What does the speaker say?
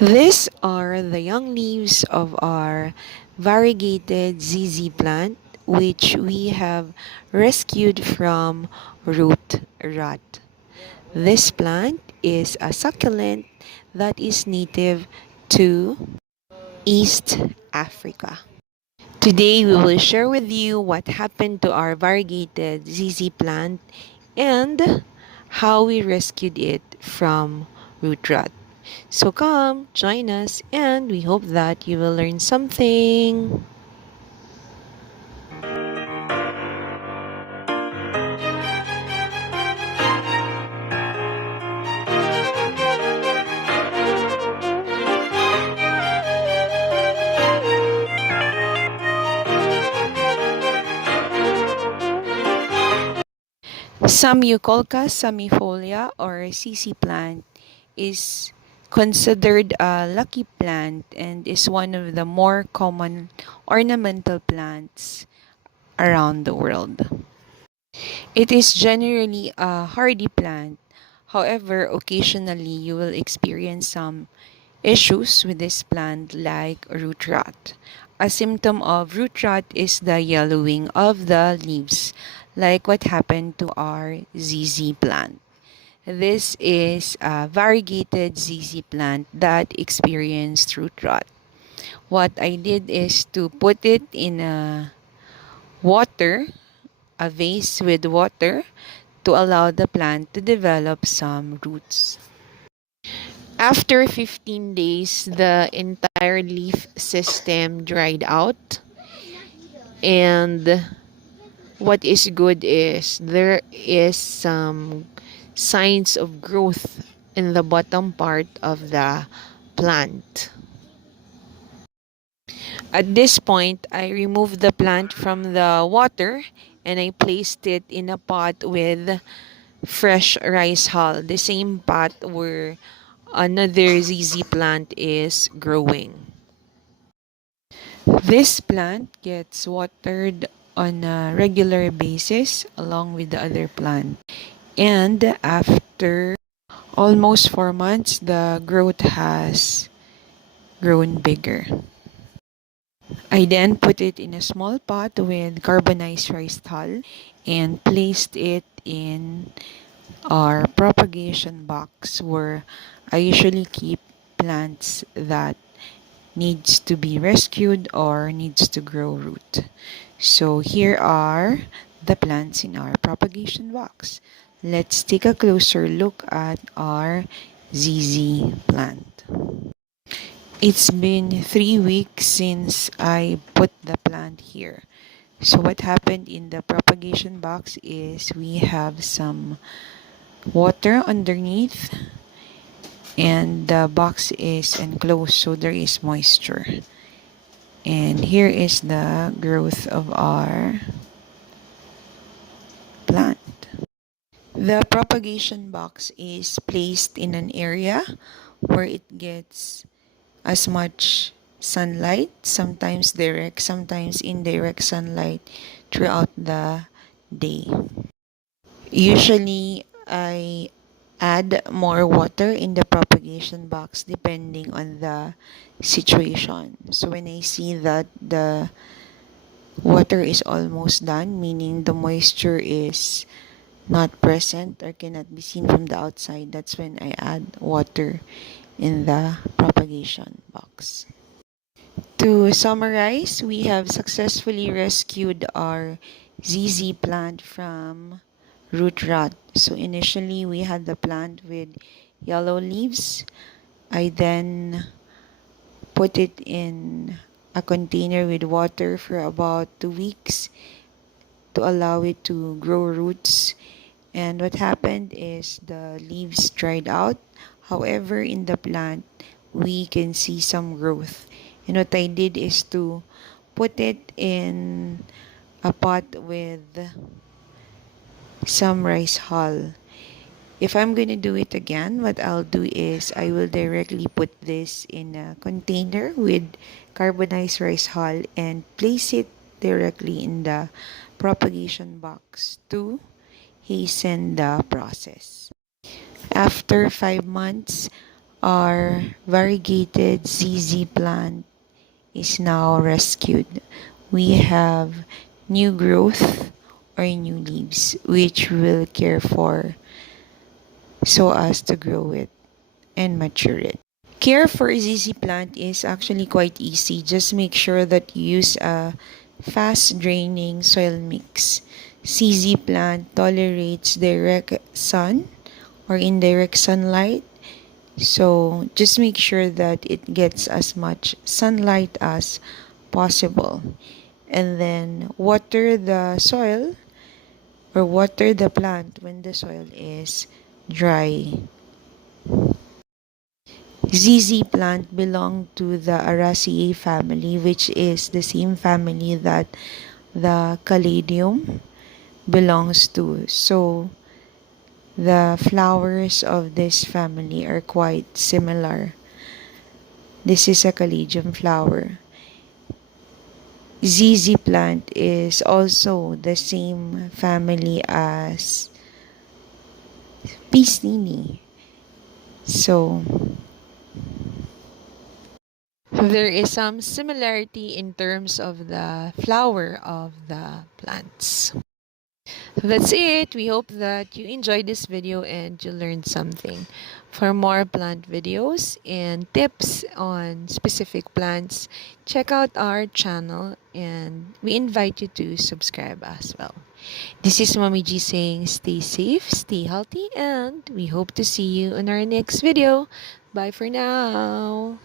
These are the young leaves of our variegated ZZ plant, which we have rescued from root rot. This plant is a succulent that is native to East Africa. Today, we will share with you what happened to our variegated ZZ plant and how we rescued it from root rot. So come, join us, and we hope that you will learn something. Sameucolca samifolia or CC plant is considered a lucky plant and is one of the more common ornamental plants around the world. It is generally a hardy plant. However, occasionally you will experience some issues with this plant like root rot. A symptom of root rot is the yellowing of the leaves, like what happened to our ZZ plant. This is a variegated ZZ plant that experienced root rot. What I did is to put it in a vase with water to allow the plant to develop some roots. After 15 days, the entire leaf system dried out. And what is good is there is some signs of growth in the bottom part of the plant. At this point, I removed the plant from the water and I placed it in a pot with fresh rice hull, the same pot where another ZZ plant is growing. This plant gets watered on a regular basis along with the other plant. And after almost 4 months, the growth has grown bigger. I then put it in a small pot with carbonized rice hull and placed it in our propagation box where I usually keep plants that needs to be rescued or needs to grow root. So here are the plants in our propagation box. Let's take a closer look at our ZZ plant. It's been 3 weeks since I put the plant here. So what happened in the propagation box is we have some water underneath and the box is enclosed so there is moisture. And here is the growth of our plant. The propagation box is placed in an area where it gets as much sunlight, sometimes direct, sometimes indirect sunlight throughout the day. Usually, I add more water in the propagation box depending on the situation. So when I see that the water is almost done, meaning the moisture is not present or cannot be seen from the outside, that's when I add water in the propagation box. To summarize, we have successfully rescued our ZZ plant from root rot. So initially we had the plant with yellow leaves. I then put it in a container with water for about 2 weeks to allow it to grow roots. And what happened is the leaves dried out. However, in the plant, we can see some growth. And what I did is to put it in a pot with some rice hull. If I'm going to do it again, what I'll do is I will directly put this in a container with carbonized rice hull and place it directly in the propagation box to hasten the process. After 5 months, Our variegated ZZ plant is now rescued. We have new growth or new leaves which we'll care for so as to grow it and mature it. Care for a ZZ plant is actually quite easy. Just make sure that you use a fast draining soil mix. ZZ plant tolerates direct sun or indirect sunlight. So just make sure that it gets as much sunlight as possible. And then water the soil or water the plant when the soil is dry. ZZ plant belong to the Araceae family, which is the same family that the Caladium belongs to. So the flowers of this family are quite similar. This is a Caladium flower. ZZ plant is also the same family as Piscini. So there is some similarity in terms of the flower of the plants. That's it. We hope that you enjoyed this video and you learned something. For more plant videos and tips on specific plants, check out our channel and we invite you to subscribe as well. This is Mommy G saying stay safe, stay healthy, and we hope to see you in our next video. Bye for now.